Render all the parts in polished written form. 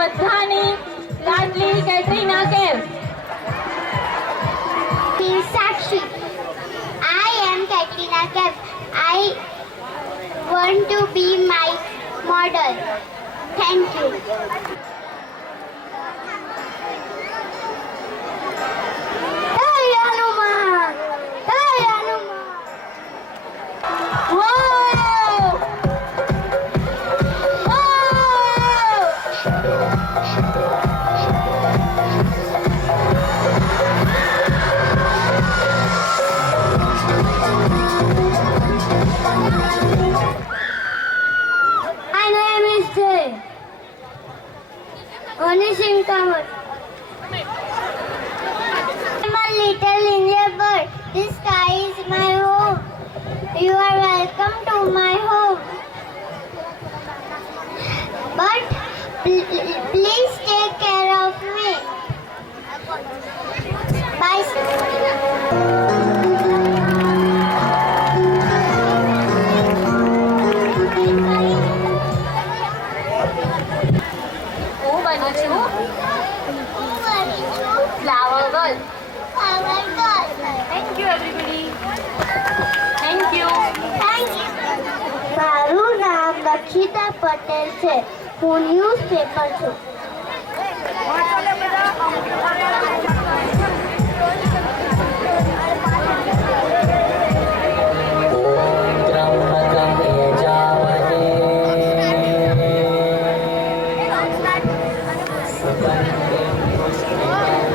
બધાની લાડલી કેટરીના Kaif. Sakshi. I am Katrina Kaif. I want to be my model. Thank you. Hey Hanuman! Hey Hanuman! Whoa! My name is Jay. Onishing Thomas. I'm a little Indian bird. This sky is my home. You are welcome to my home. But please take care of me. Bye. હું બની છું flower girl. Thank you everybody. Thank you. મારું નામ લક્ષિતા પટેલ છે. હું ન્યૂઝપેપર છું.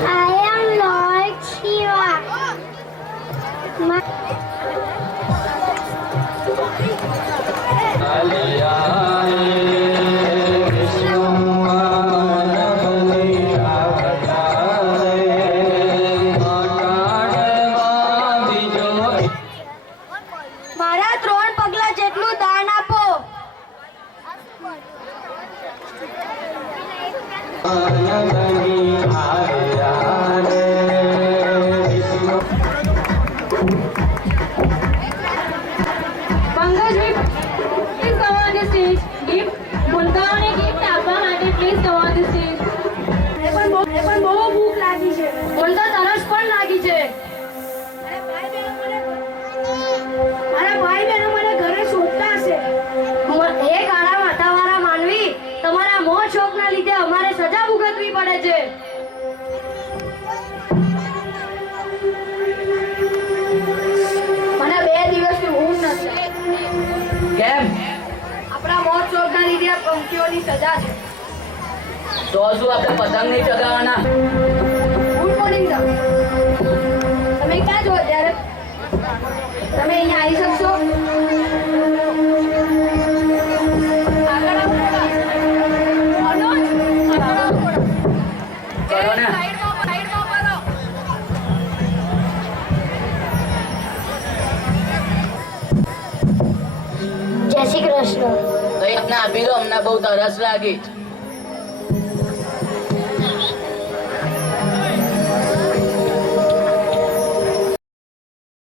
I am Lord Shiva. મારા 3 પગલા જેટલું દાન આપો. પંકજભાઈ please come on the stage. Gift મુંદાઓને ગિફ્ટ આપવા માટે please come on the stage. પણ બહુ ભૂખ લાગી છે. બોલ તો તરસ પણ લાગી છે. મારા ભાઈ બહેનો મને ઘરે શોધતા હશે. એ કાળા માથાવાળા માનવી, તમારા મોહ શોખના લીધે અમારે સજા ભોગવવી પડે છે. મને 2 દિવસથી ઊંઘ નથી. કેમ? આપણા મોહ શોખના લીધે આ પંખીઓની સજા છે. તો શું આપણે પતંગ નહીં ચગાવવાના? Good morning sir. તમે ક્યાં છો અત્યારે? તમે અહીંયા આવી શકશો? આગળ આવો. મનોજ, આગળ આવો. કરો ને. સાઈડમાં કરો. જય શ્રી કૃષ્ણ. તો આપને આપી દો, અમને બહુ તરસ લાગી.